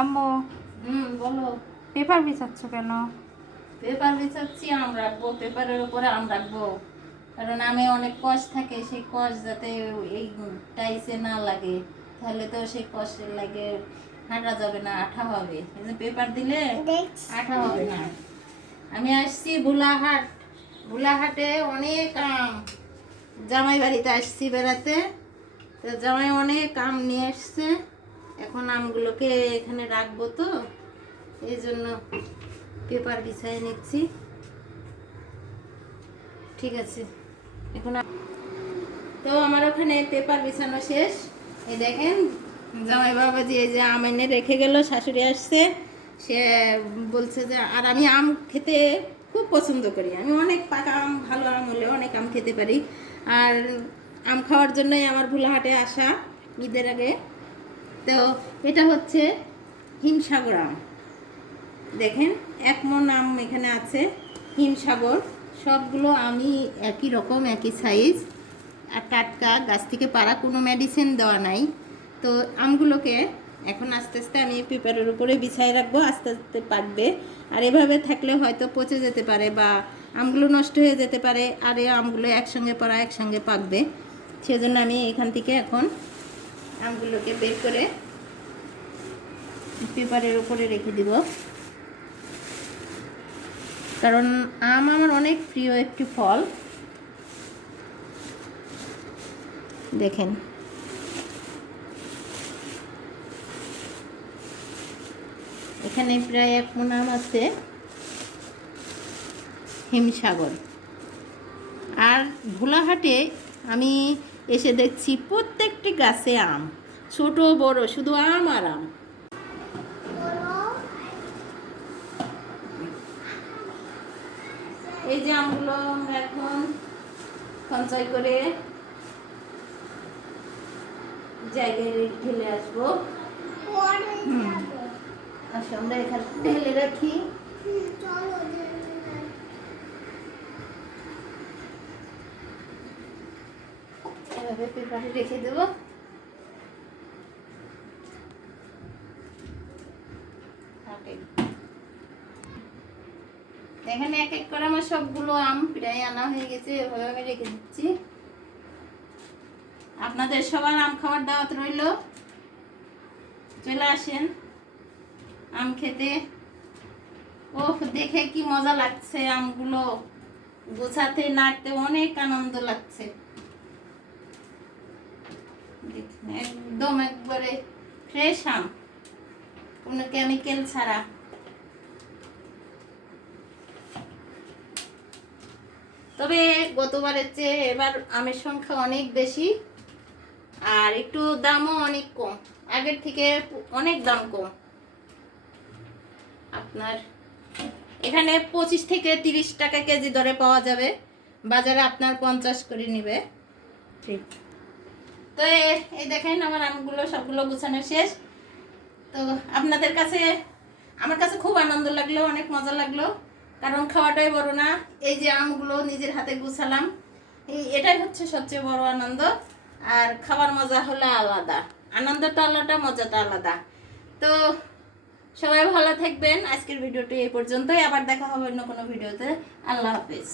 আম্মু, বলো। পেপার বিছাচ্ছ কেন? পেপার বিছাচ্ছি, আম রাখবো, পেপারের উপরে আম রাখবো। কারণ আমে অনেক কষ থাকে, সেই কষ যাতে এই টাইসে না লাগে, তাহলে তো সেই কষের লাগে হাঁটা যাবে না, আঠা হবে। পেপার দিলে আঠা হবে না। আমি আসছি ভোলাহাট। ভোলাহাটে অনেক আম, জামাই বাড়িতে আসছি বেড়াতে। তো জামাই অনেক আম নিয়ে আসছে, এখন আমগুলোকে এখানে রাখবো, তো এই জন্য পেপার বিছাই নিচ্ছি। ঠিক আছে, এখন তো আমার ওখানে পেপার বিছানো শেষ। এই দেখেন জামাই বাবাজি এই যে আম এনে রেখে গেল, শাশুড়ি আসছে, সে বলছে যে, আর আমি আম খেতে খুব পছন্দ করি। আমি অনেক পাকা আম, ভালো আম হলে অনেক আম খেতে পারি। আর আম খাওয়ার জন্যই আমার ভোলাহাটে আসা ঈদের আগে। তো এটা হচ্ছে হিমসাগর আম। দেখেন 1 মণ আম এখানে আছে, হিমসাগর। সবগুলো আমি একই রকম, একই সাইজ, আর টাটকা, গাছ থেকে পাড়া, কোনো মেডিসিন দেওয়া নাই। তো আমগুলোকে এখন আস্তে আস্তে আমি পেপারের উপরে বিছাই রাখবো, আস্তে আস্তে পাকবে। আর এভাবে থাকলে হয়তো পচে যেতে পারে বা আমগুলো নষ্ট হয়ে যেতে পারে, আর এই আমগুলো একসঙ্গে পাড়া একসঙ্গে পাকবে। সেজন্য আমি এখান থেকে এখন আমগুলোকে বের করে পেপারের উপরে রেখে দিব। কারণ আম আমার অনেক প্রিয় একটি ফল। দেখেন এখানে প্রায় 1 মণ আম আছে, হিমসাগর। আর ভোলাহাটে আমি এসে দেখছি প্রত্যেকটি গাছে আম, ছোট বড়, শুধু আম আর আম। এই যে আমগুলো আমরা এখন সঞ্চয় করে জায়গায় ঢেলে আসবো। আচ্ছা, আমরা এখানে ঢেলে রাখি। এভাবে পেপারে রেখে দেবো। এখানে এক এক করে আমার সবগুলো আম প্রায় আনা হয়ে গেছে, এভাবে আমি রেখে দিচ্ছি। আপনাদের সবার আম খাওয়ার দাওয়াত রইল, চলে আসেন আম খেতে। ওহ, দেখে কি মজা লাগছে, আমগুলো গোছাতে নাড়তে অনেক আনন্দ লাগছে। একদম একবারে ফ্রেশ আম, কোনো কেমিক্যাল ছাড়া। তবে গতবারের চেয়ে এবার আমের সংখ্যা অনেক বেশি, আর একটু দামও অনেক কম, আগের থেকে অনেক দাম কম। আপনার এখানে 25 থেকে 30 টাকা কেজি দরে পাওয়া যাবে, বাজারে আপনার 50 করে নিবে। ঠিক। তো এই দেখেন আমার আমগুলো সবগুলো গুছানো শেষ। তো আপনাদের কাছে, আমার কাছে খুব আনন্দ লাগলো, অনেক মজা লাগলো, কারণ খাওয়াটাই বড় না। এই যে আমগুলো নিজের হাতে গুছালাম, এটাই হচ্ছে সবচেয়ে বড় আনন্দ। আর খাবার মজা হলো আলাদা, আনন্দটা আলাদা, মজাটা আলাদা। তো সবাই ভালো থাকবেন। আজকের ভিডিওটি এই পর্যন্তই, আবার দেখা হবে অন্য কোনো ভিডিওতে। আল্লাহ হাফেজ।